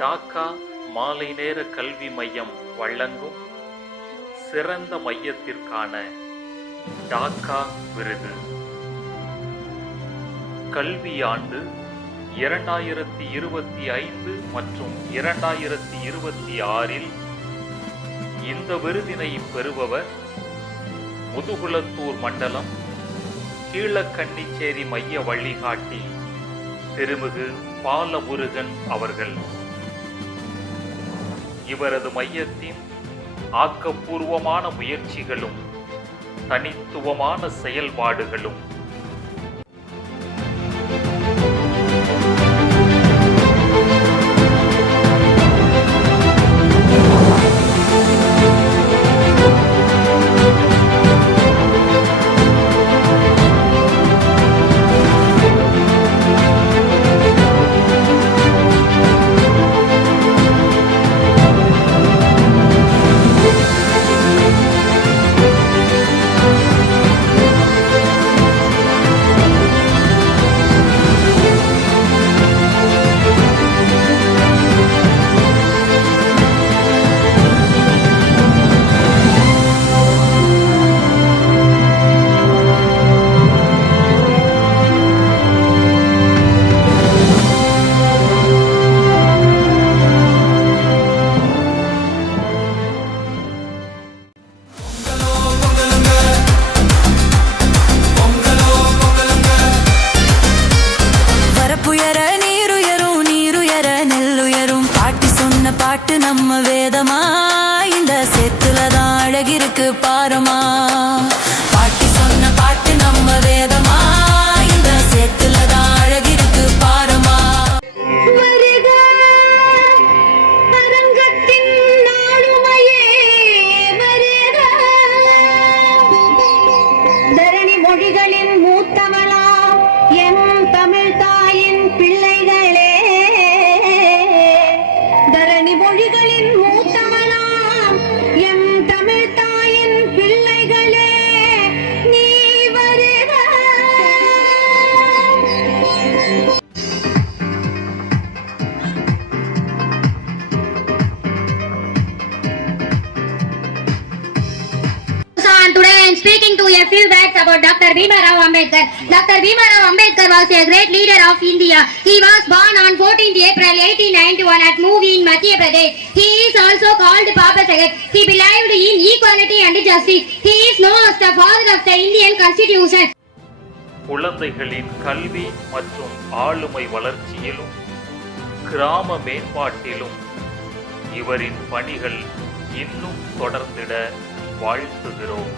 டாக்கா மாலை நேர கல்வி மையம் வழங்கும் சிறந்த மையத்திற்கான டாக்கா விருது. கல்வியாண்டு 2025 மற்றும் 2026 இந்த விருதினை பெறுபவர் முதுகுளத்தூர் மண்டலம் கீழக்கன்னிச்சேரி மைய வழிகாட்டி திருமிகு பாலமுருகன் அவர்கள். இவரது மையத்தின் ஆக்கப்பூர்வமான முயற்சிகளும் தனித்துவமான செயல்பாடுகளும் பாட்டு நம்ம வேதமா, இந்த சேத்துலதான் அழகிருக்கு பாரமா. பாட்டி சொன்ன பாட்டு நம்ம வேதமா, இந்த சேத்துலதான் அழகிருக்கு பாரமா. தரணி மொழிகளின் மூத்தவளா என் தமிழ் தாயின் பிள்ளைகளே, மொழிகளின் மூத்தவளாம் எம் தமிழ் தாயின் பிள்ளைகளே, நீ வருக. Today I am speaking to a few words about Dr. Bhima Rao Ambedkar. Dr. Bhima Rao Ambedkar was a great leader of India. He was born on 14th April 1891 at Muvi in Madhya Pradesh. He is also called Baba Sahet. He believed in equality and justice. He is known as the father of the Indian Constitution. குழந்தைகளின் கல்வி மற்றும் ஆளுமை வளர்ச்சியிலும் கிராம மேம்பாட்டிலும் இவரின் பணிகள் இன்னும் தொடர்ந்திட வாழ்த்துகிறோம்.